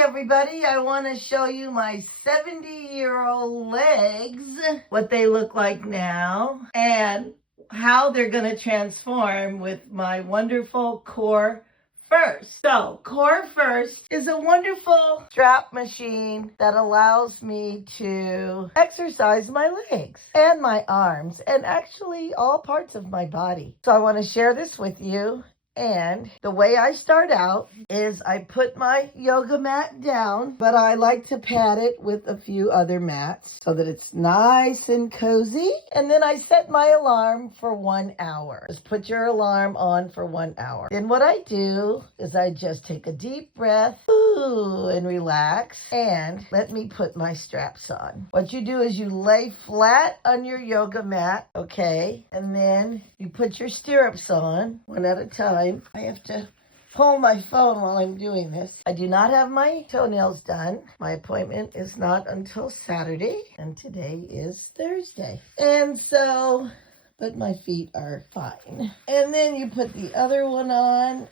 everybody, I want to show you my 70-year-old legs, what they look like now, and how they're going to transform with my wonderful CoreFirst. So, CoreFirst is a wonderful strap machine that allows me to exercise my legs and my arms and actually all parts of my body. So I want to share this with you. And the way I start out is I put my yoga mat down, but I like to pad it with a few other mats so that it's nice and cozy. And then I set my alarm for 1 hour. Just put your alarm on for 1 hour. Then what I do is I just take a deep breath and relax, and let me put my straps on. What you do is you lay flat on your yoga mat, okay? And then you put your stirrups on one at a time. I have to hold my phone while I'm doing this. I do not have my toenails done. My appointment is not until Saturday, and today is Thursday. And so, but my feet are fine. And then you put the other one on.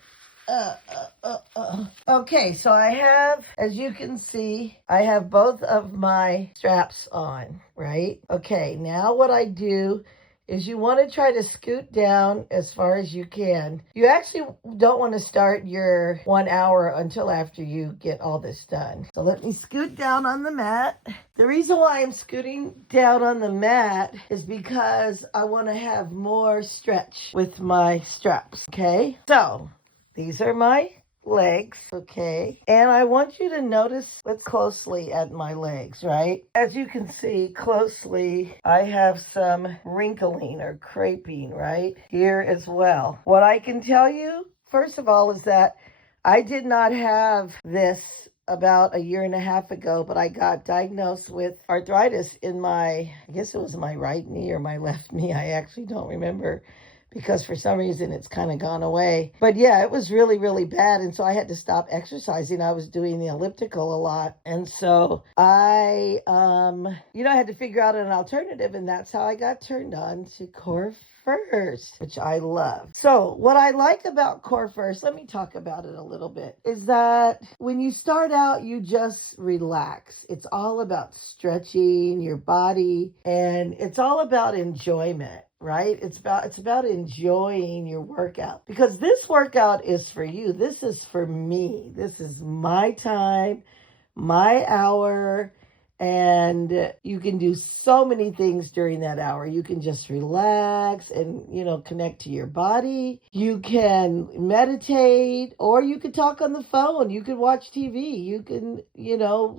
Okay, so I have, as you can see, I have both of my straps on, right? Okay, now what I do is you want to try to scoot down as far as you can. You actually don't want to start your 1 hour until after you get all this done. So let me scoot down on the mat. The reason why I'm scooting down on the mat is because I want to have more stretch with my straps, okay? So these are my legs, okay? And I want you to look closely at my legs, right? As you can see closely, I have some wrinkling or creping right here as well. What I can tell you, first of all, is that I did not have this about 1.5 years ago, but I got diagnosed with arthritis in I guess it was my right knee or my left knee. I actually don't remember, because for some reason it's kind of gone away. But yeah, it was really, really bad. And so I had to stop exercising. I was doing the elliptical a lot. And so I had to figure out an alternative. And that's how I got turned on to CoreFirst, which I love. So what I like about CoreFirst, let me talk about it a little bit, is that when you start out, you just relax. It's all about stretching your body, and it's all about enjoyment. Right? It's about enjoying your workout, because this workout is for you. This is for me. This is my time, my hour, and you can do so many things during that hour. You can just relax and, connect to your body. You can meditate, or you could talk on the phone. You could watch TV. You can,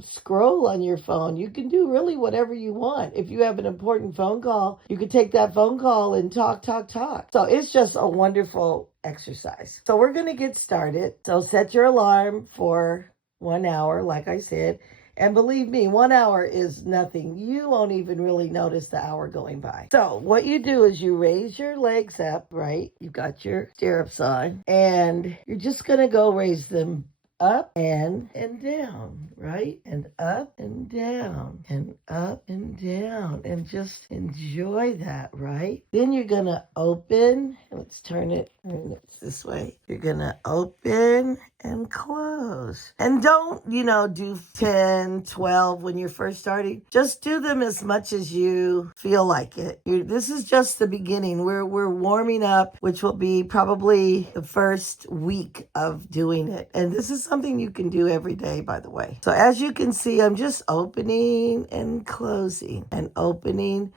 scroll on your phone. You can do really whatever you want. If you have an important phone call, you could take that phone call and talk. So it's just a wonderful exercise. So we're going to get started. So set your alarm for 1 hour, like I said. And believe me, 1 hour is nothing. You won't even really notice the hour going by. So what you do is you raise your legs up, right? You've got your stirrups on, and you're just going to go raise them up and down, right? And up and down and up and down, and just enjoy that, right? Then you're going to open. Let's turn it this way. You're going to open and close. And don't, do 10, 12 when you're first starting. Just do them as much as you feel like it. This is just the beginning. We're warming up, which will be probably the first week of doing it. And this is something you can do every day, by the way. So as you can see, I'm just opening and closing and opening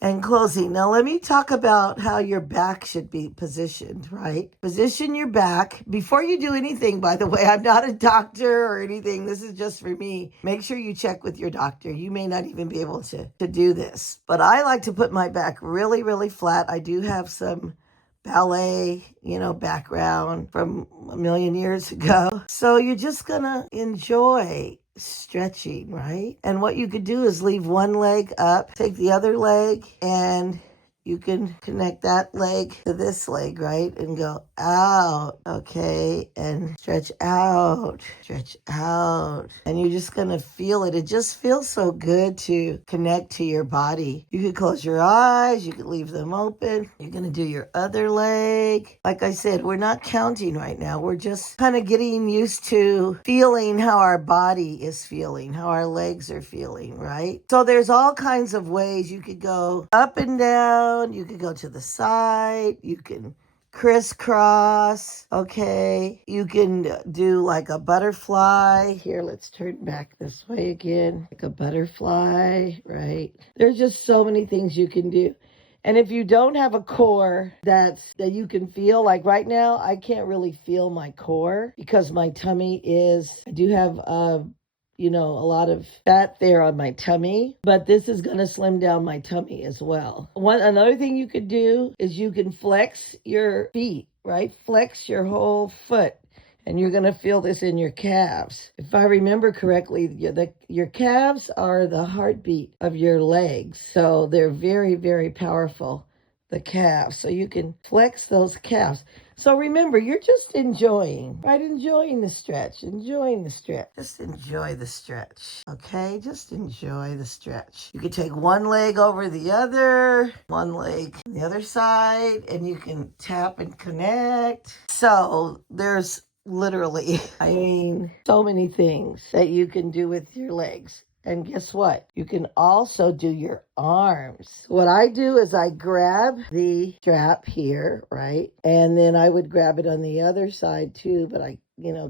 and closing. Now, let me talk about how your back should be positioned, right? Position your back. Before you do anything, by the way, I'm not a doctor or anything. This is just for me. Make sure you check with your doctor. You may not even be able to do this. But I like to put my back really, really flat. I do have some ballet, background from 1,000,000 years ago. So you're just gonna enjoy stretching, right? And what you could do is leave one leg up, take the other leg, and you can connect that leg to this leg, right? And go out, okay? And stretch out, stretch out. And you're just going to feel it. It just feels so good to connect to your body. You could close your eyes. You could leave them open. You're going to do your other leg. Like I said, we're not counting right now. We're just kind of getting used to feeling how our body is feeling, how our legs are feeling, right? So there's all kinds of ways you could go up and down. You could go to the side. You can crisscross, okay? You can do like a butterfly. Here, let's turn back this way again. Like a butterfly, right? There's just so many things you can do. And if you don't have a core that you can feel, like right now, I can't really feel my core because my tummy I do have a lot of fat there on my tummy, but this is going to slim down my tummy as well. Another thing you could do is you can flex your feet, right? Flex your whole foot. And you're going to feel this in your calves. If I remember correctly, your calves are the heartbeat of your legs. So they're very, very powerful, the calves. So you can flex those calves. So remember, you're just enjoying, right? Enjoying the stretch, enjoying the stretch. Just enjoy the stretch, okay? Just enjoy the stretch. You can take one leg over the other, one leg on the other side, and you can tap and connect. So there's literally, so many things that you can do with your legs. And guess what? You can also do your arms. What I do is I grab the strap here, right? And then I would grab it on the other side too, but I,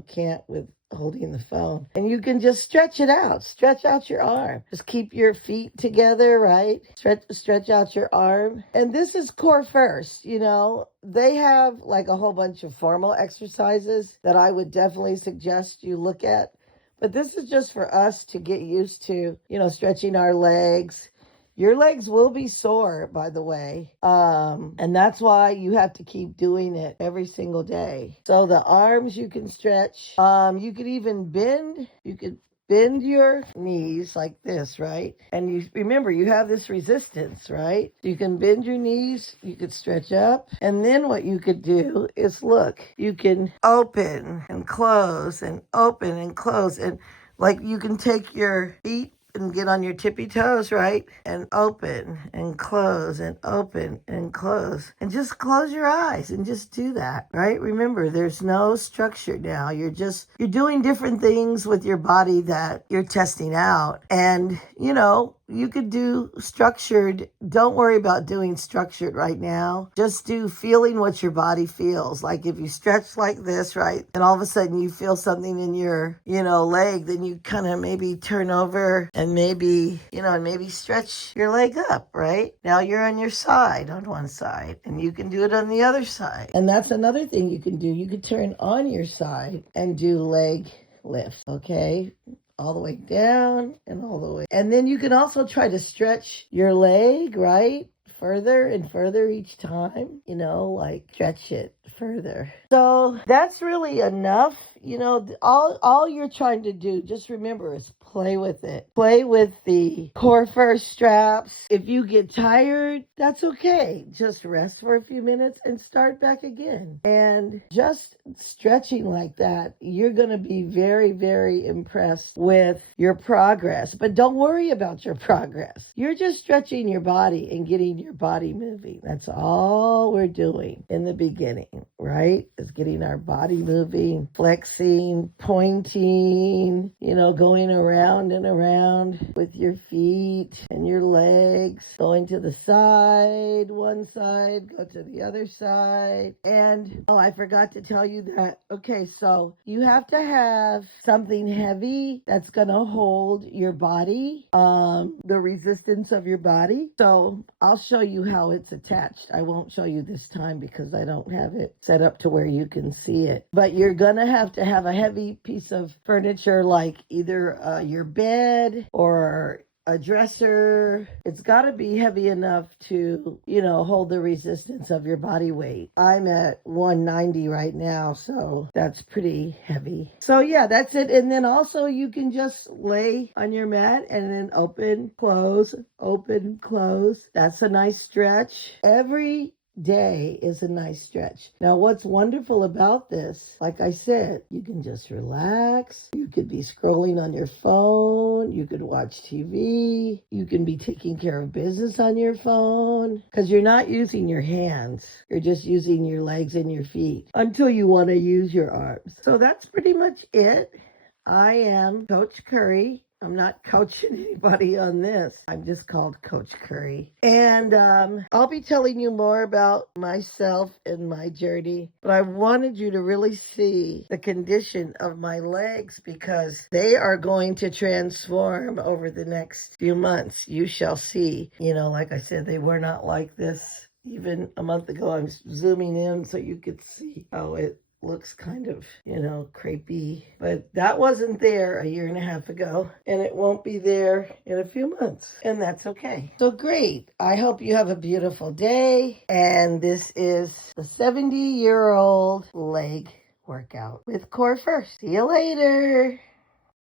can't with holding the phone. And you can just stretch it out. Stretch out your arm. Just keep your feet together, right? Stretch out your arm. And this is CoreFirst, They have like a whole bunch of formal exercises that I would definitely suggest you look at. But this is just for us to get used to, stretching our legs. Your legs will be sore, by the way. And that's why you have to keep doing it every single day. So the arms you can stretch. You could even bend. You could bend your knees like this, right? And you remember, you have this resistance, right? You can bend your knees, you could stretch up. And then what you could do is look, you can open and close and open and close. And like you can take your feet and get on your tippy toes, right? And open and close and open and close. And just close your eyes and just do that, right? Remember, there's no structure now. You're doing different things with your body that you're testing out. And, you could do structured. Don't worry about doing structured right now. Just do feeling what your body feels. Like if you stretch like this, right? And all of a sudden you feel something in your, leg, then you kind of maybe turn over and maybe stretch your leg up, right? Now you're on your side, on one side, and you can do it on the other side. And that's another thing you can do. You could turn on your side and do leg lifts, okay? All the way down and all the way. And then you can also try to stretch your leg, right? Further and further each time, like stretch it further. So that's really enough. All you're trying to do, just remember, is play with it. Play with the CoreFirst straps. If you get tired, that's okay. Just rest for a few minutes and start back again. And just stretching like that, you're going to be very, very impressed with your progress. But don't worry about your progress. You're just stretching your body and getting your body moving. That's all we're doing in the beginning, right? Is getting our body moving, flexing, pointing, going around and around with your feet and your legs, going to the side, one side, go to the other side. And, I forgot to tell you that. Okay, so you have to have something heavy that's going to hold your body, the resistance of your body. So I'll show you how it's attached. I won't show you this time because I don't have it set up to where you can see it. But you're going to have a heavy piece of furniture, like either your bed or a dresser. It's got to be heavy enough to, hold the resistance of your body weight. I'm at 190 right now, so that's pretty heavy. So yeah, that's it. And then also you can just lay on your mat and then open, close, open, close. That's a nice stretch. Every day is a nice stretch. Now, what's wonderful about this, like I said, you can just relax. You could be scrolling on your phone. You could watch TV. You can be taking care of business on your phone because you're not using your hands. You're just using your legs and your feet until you want to use your arms. So that's pretty much it. I am Coach Curry. I'm not coaching anybody on this. I'm just called Coach Curry. And I'll be telling you more about myself and my journey. But I wanted you to really see the condition of my legs because they are going to transform over the next few months. You shall see. Like I said, they were not like this even a month ago. I'm zooming in so you could see how it looks kind of, crepey. But that wasn't there a year and a half ago, and it won't be there in a few months, and that's okay. So great. I hope you have a beautiful day, and this is the 70-year-old leg workout with CoreFirst. See you later.